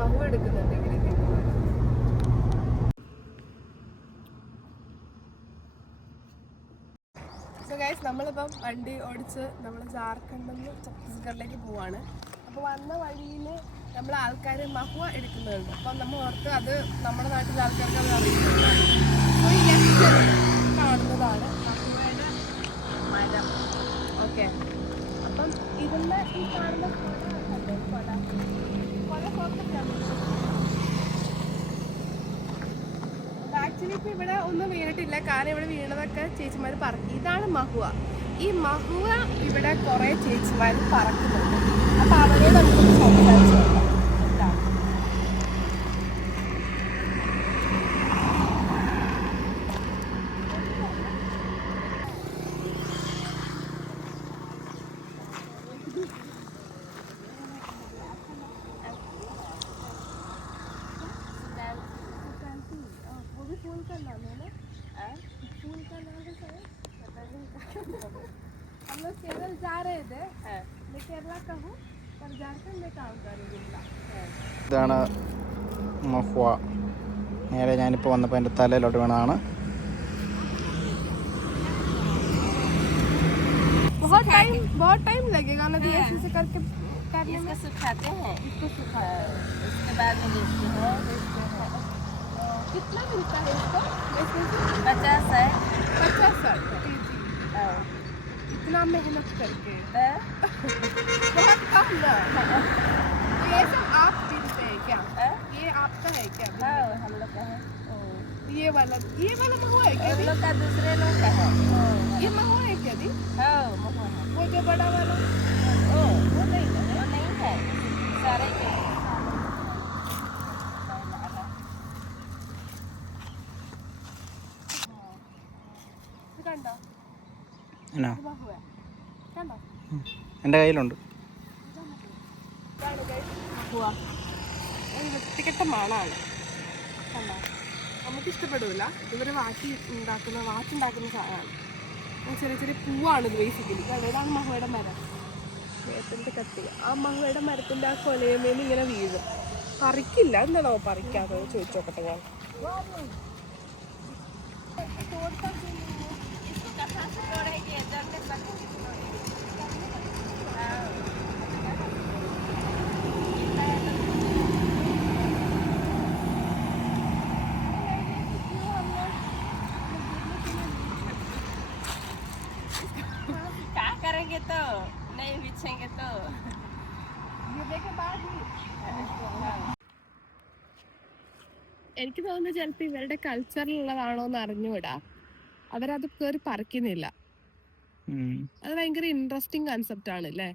മഹു എടുക്കുന്നുണ്ട്. So guys, നമ്മളിപ്പം വണ്ടി ഓടിച്ച് നമ്മൾ ജാർഖണ്ഡിൽ നിന്ന് ഛത്തീസ്ഗഡിലേക്ക് പോവാണ്. അപ്പോൾ വന്ന വഴിയിൽ നമ്മൾ ആൾക്കാർ മഹുവ എടുക്കുന്നുണ്ട്. അപ്പം നമ്മൾ ഓർത്ത് അത് നമ്മുടെ നാട്ടിലെ ആൾക്കാർക്ക് അത് അറിയില്ല. അപ്പോൾ ഈ ലെഫ്റ്റ് കാണുന്നതാണ് മഹുവയുടെ മരം. ഓക്കെ, അപ്പം ഇതിൻ്റെ ഈ കാണുന്ന ആക്ച്വലി ഇപ്പം ഇവിടെ ഒന്നും വീണിട്ടില്ല, കാരണം ഇവിടെ വീണതൊക്കെ ചേച്ചിമാർ പറക്കി. ഇതാണ് മഹുവ. ഈ മഹുവ ഇവിടെ കുറേ ചേച്ചിമാർ പറക്കുന്നുണ്ട്. അപ്പം അവരോട് നമുക്ക് സംസാരിച്ചു നോക്കാം. फूल का नाम है ना? फूल का नाम है सर? हम लोग केरल जा रहे थे, मैं केरला का हूँ पर झारखंड में काम कर रही हूँ. ഇതാണ് മഹുവ. നേരെ ഞാനിപ്പോൾ വന്നപ്പോൾ എൻ്റെ തലയിലോട്ട് വീണതാണ്. बहुत टाइम लगेगा ना ये ऐसे करके करने में. सुखाते हैं, इसको सुखाते हैं, उसके बाद में बेचते हैं. कितना मिलता है इसको? 50 है. 50 केजी. इतना मेहनत करके बहुत कम ना. ये सब आप बीनते हैं क्या? ये आपका है क्या? हम लोग का है. ये वाला महुआ है क्या? हम लोग का दूसरे लोग का है. ये महुआ है क्या दी? महुआ है. वो जो बड़ा वाला वो नहीं है. सारे के കണ്ടോ? എന്നാ മഹുവ കണ്ടോ? എൻ്റെ കയ്യിലുണ്ട്. മഹുവ ഒരു വൃത്തികെട്ട മണമാണ്. കണ്ടോ? നമുക്ക് ഇഷ്ടപ്പെടില്ല. ഇവർ വാച്ചുണ്ടാക്കുന്ന സാധനമാണ്. ചെറിയ ചെറിയ പൂവാണ് ഇത് ബേസിക്കലി. ഇതാണ് മഹുവയുടെ മരം. വേപ്പിൻ്റെ കത്തി. ആ മഹുവയുടെ മരത്തിൻ്റെ ആ കൊലയമേന്ന് ഇങ്ങനെ വീഴും. പറിക്കില്ല. എന്താണോ പറിക്കാതെ ചോദിച്ചു നോക്കട്ടെ ഞാൻ. करेंगे तो नहीं बिछेंगे तो എനിക്ക് തോന്നുന്നത് ചിലപ്പോൾ ഇവരുടെ കൾച്ചറിലുള്ളതാണോ എന്ന് അറിഞ്ഞുകൂടാ. അവരത് കയറി പറിക്കുന്നില്ല. അത് ഭയങ്കര ഇൻട്രസ്റ്റിംഗ് കൺസെപ്റ്റ് ആണ് അല്ലേ?